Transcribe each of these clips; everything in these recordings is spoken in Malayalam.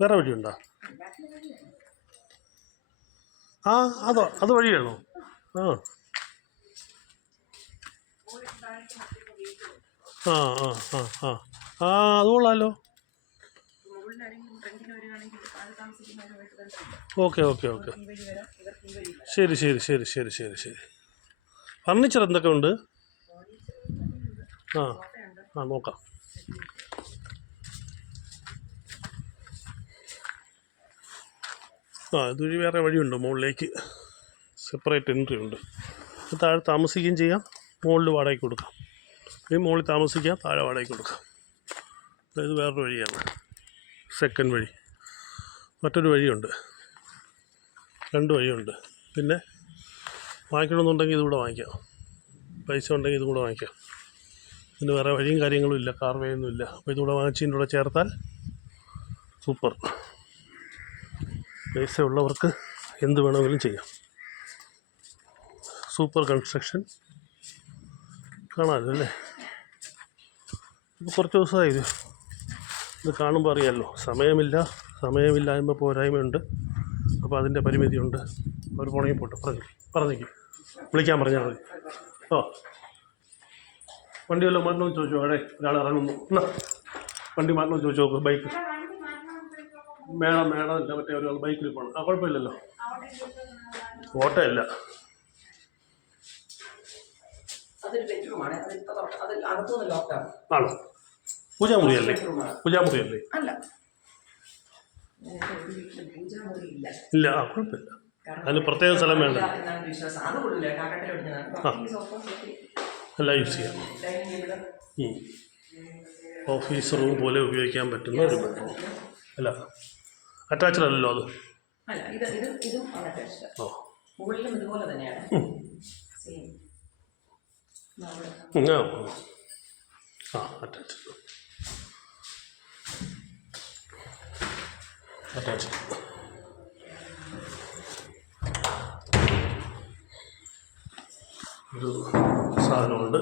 വേറെ വഴിയുണ്ടോ? ആ അത് വഴിയാണോ? ആ ആ ആ ആ ആ ആ അത് കൊള്ളാമല്ലോ. ഓക്കെ ഓക്കെ ഓക്കെ ശരി ശരി ശരി ശരി ശരി ശരി. ഫർണിച്ചർ എന്തൊക്കെ ഉണ്ട്? ആ ആ നോക്കാം. ഇതൊരു വേറെ വഴിയുണ്ട് മുകളിലേക്ക്, സെപ്പറേറ്റ് എൻട്രി ഉണ്ട്. താഴെ താമസിക്കുകയും ചെയ്യാം, മുകളിൽ വാടകയ്ക്ക് കൊടുക്കാം. ഈ മുകളിൽ താമസിക്കാം, താഴെ വാടകയ്ക്ക് കൊടുക്കാം. ഇത് വേറൊരു വഴിയാണ്, സെക്കൻഡ് വഴി. മറ്റൊരു വഴിയുണ്ട്, 2 വഴിയുണ്ട്. പിന്നെ വാങ്ങിക്കണമെന്നുണ്ടെങ്കിൽ ഇതുകൂടെ വാങ്ങിക്കാം, പൈസ ഉണ്ടെങ്കിൽ ഇതുകൂടെ വാങ്ങിക്കാം. ഇതിന് വേറെ വഴിയും കാര്യങ്ങളും ഇല്ല, കാർ വേയൊന്നും ഇല്ല. അപ്പോൾ ഇതുകൂടെ വാങ്ങിച്ചതിൻ്റെ കൂടെ ചേർത്താൽ സൂപ്പർ. പൈസ ഉള്ളവർക്ക് എന്ത് വേണമെങ്കിലും ചെയ്യാം. സൂപ്പർ കൺസ്ട്രക്ഷൻ കാണാമല്ലോ അല്ലേ? ഇപ്പോൾ കുറച്ച് ദിവസമായി ഇത് കാണുമ്പോൾ അറിയാമല്ലോ. സമയമില്ലായ്മ പോരായ്മയുണ്ട്, അപ്പോൾ അതിൻ്റെ പരിമിതിയുണ്ട്. അവർ പോണെങ്കിൽ പോട്ടെ, പറഞ്ഞേക്കും, വിളിക്കാൻ പറഞ്ഞാൽ മതി. വണ്ടി വല്ലതും മാറ്റണമെന്ന് ചോദിച്ചോ. അവിടെ ഒരാൾ ഇറങ്ങുന്നു, എന്നാ വണ്ടി മാറ്റണമെന്ന് ചോദിച്ചു നോക്ക്. ബൈക്ക് മേടമില്ല, മറ്റേ ഒരാൾ ബൈക്കിൽ പോകണം. കുഴപ്പമില്ലല്ലോ, ഓട്ടോ ഇല്ല. ആണോ? പൂജാമുറിയല്ലേ? ഇല്ല, കുഴപ്പമില്ല. അതിന് പ്രത്യേക സ്ഥലം വേണ്ട, എല്ലാം യൂസ് ചെയ്യാം. ഓഫീസ് റൂം പോലെ ഉപയോഗിക്കാൻ പറ്റുന്ന ഒരു ബെഡ്റൂം അല്ല, അറ്റാച്ച്ഡ് അല്ലല്ലോ അത്? അറ്റാച്ച്ഡ്. ഒരു സാധനമുണ്ട്,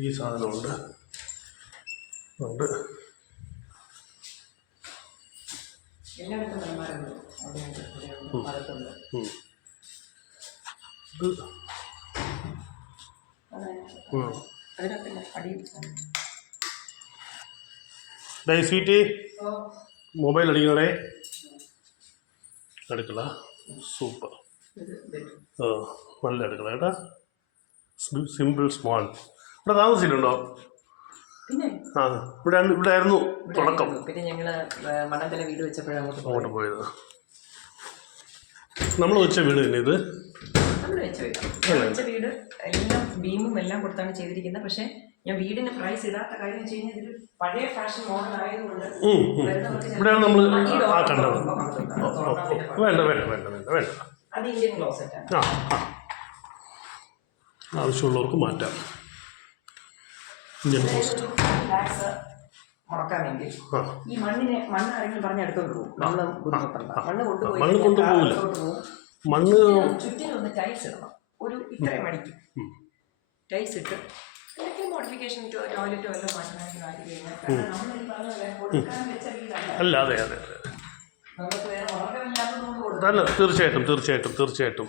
ഈ സാധനമുണ്ട്. സ്വീറ്റ് മൊബൈൽ അടിക്കണേ. അടുക്കള സൂപ്പർ, നല്ല അടുക്കള കേട്ടാ, സിമ്പിൾ സ്മാൾ. ഇവിടെ താമസിച്ചിട്ടുണ്ടോ? ആ, ഇവിടെ ആയിരുന്നു തുടക്കം. പിന്നെ ഞങ്ങള് മണ്ണന്തല വീട് വെച്ചപ്പോഴാണ് അങ്ങോട്ട് പോയത്. നമ്മൾ വെച്ച വീട് തന്നെ ഇത്? വെച്ച വീട് എല്ലാം ബീമും എല്ലാം കൊടുത്താണ് ചെയ്തിരിക്കുന്നത്. പക്ഷെ ഞാൻ വീടിന് പ്രൈസ് ഇടാത്ത കാര്യം വെച്ച് കഴിഞ്ഞാൽ ഇതൊരു പഴയ ഫാഷൻ മോഡൽ ആയതുകൊണ്ട് ഇവിടെയാണ് നമ്മൾ കണ്ടത്. വേണ്ട വേണ്ട വേണ്ട വേണ്ട വേണ്ട, അത് ഇന്ത്യൻ ക്ലോസറ്റ്. ആവശ്യമുള്ളവർക്ക് മാറ്റാം. ഇന്ത്യൻ ക്ലോസറ്റ് മുടക്കാൻ വേണ്ടി ഈ മണ്ണ് ആരെങ്കിലും പറഞ്ഞ് എടുത്തോണ്ട് പോകും. മണ്ണ് കൊണ്ടുപോകില്ല. മണ്ണ് ചുറ്റിനൊന്ന് ടൈൽസ് ഇടണം, ഒരു ഇത്രയും മടിക്കും ടൈൽസ് ഇട്ട് മോഡിഫിക്കേഷൻ ടോയ്ലറ്റോ എല്ലാം മാറ്റണമെങ്കിൽ മാറ്റി കഴിഞ്ഞാൽ അല്ല. അതെ അതെ അല്ല, തീർച്ചയായിട്ടും തീർച്ചയായിട്ടും തീർച്ചയായിട്ടും.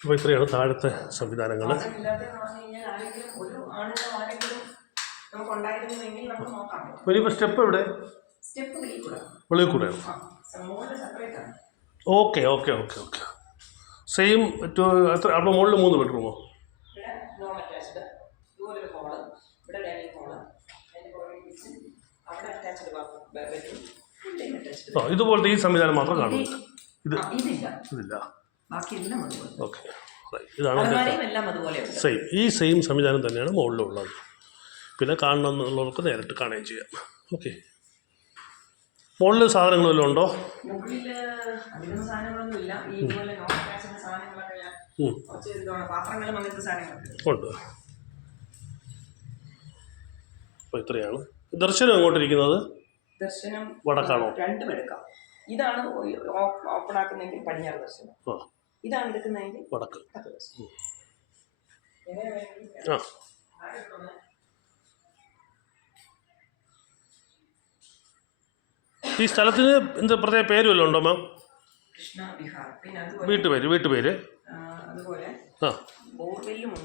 അപ്പോൾ ഇത്രയാണ് താഴത്തെ സംവിധാനങ്ങൾ. ഇനിയിപ്പോൾ സ്റ്റെപ്പ് എവിടെ? വെളിയിൽ കൂടെയാണ്. Okay okay okay okay. Same എത്ര? അപ്പോൾ മുകളിൽ 3 ബെഡ്റൂമോ? ഇതുപോലത്തെ ഈ സംവിധാനം മാത്രം കാണും. ഇതില്ല. ഓക്കെ, ഇതാണ് സെയിം സംവിധാനം തന്നെയാണ് മുകളിലുള്ളത്. പിന്നെ കാണണമെന്നുള്ളവർക്ക് നേരിട്ട് കാണുകയും ചെയ്യാം. ഓക്കെ, മുകളിൽ സാധനങ്ങൾ വല്ലതും ഉണ്ടോ? ഉണ്ട്. അപ്പോൾ ഇത്രയാണ്. ദർശനം എങ്ങോട്ടിരിക്കുന്നത്? ദർശനം വടക്കാണോ? രണ്ടും എടുക്കാം. ഇതാണ് ഓപ്പൺ ആക്കുന്നെങ്കിൽ പടിഞ്ഞാറ് ദർശനം, ആ ഇതാണ് എടുക്കുന്നതെങ്കിൽ വടക്ക്. വടക്ക് ദർശനം. ആ ഈ സ്ഥലത്തിന് എന്ത് പ്രത്യേക പേര് വല്ലതും ഉണ്ടോ മാം? കൃഷ്ണ വിഹാർ. പിന്നെ വീട്ടുപേര് അതുപോലെ ആ ബോർവെല്ലും ഉണ്ട്.